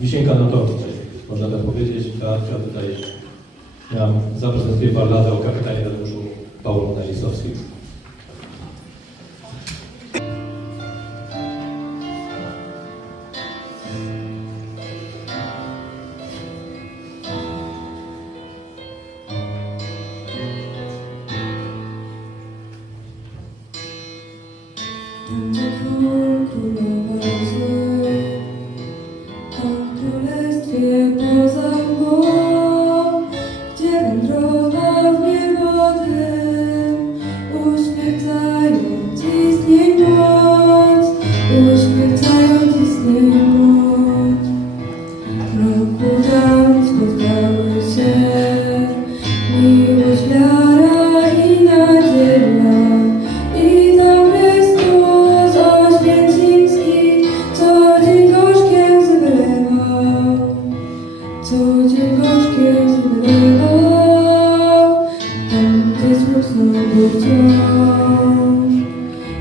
wisienka na torcie, można tak powiedzieć. Teatrka tutaj nam zaprezentuje balladę o kapitanie Tadeuszu Paulo Nalisowskim. Thank you. dentro.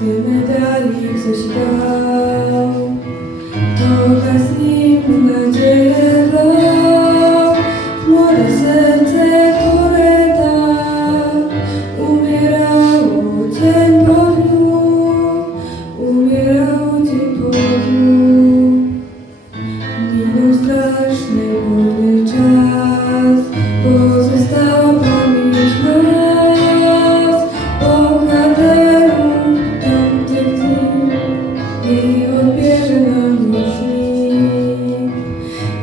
ти не далі їх зачекав, то гасні.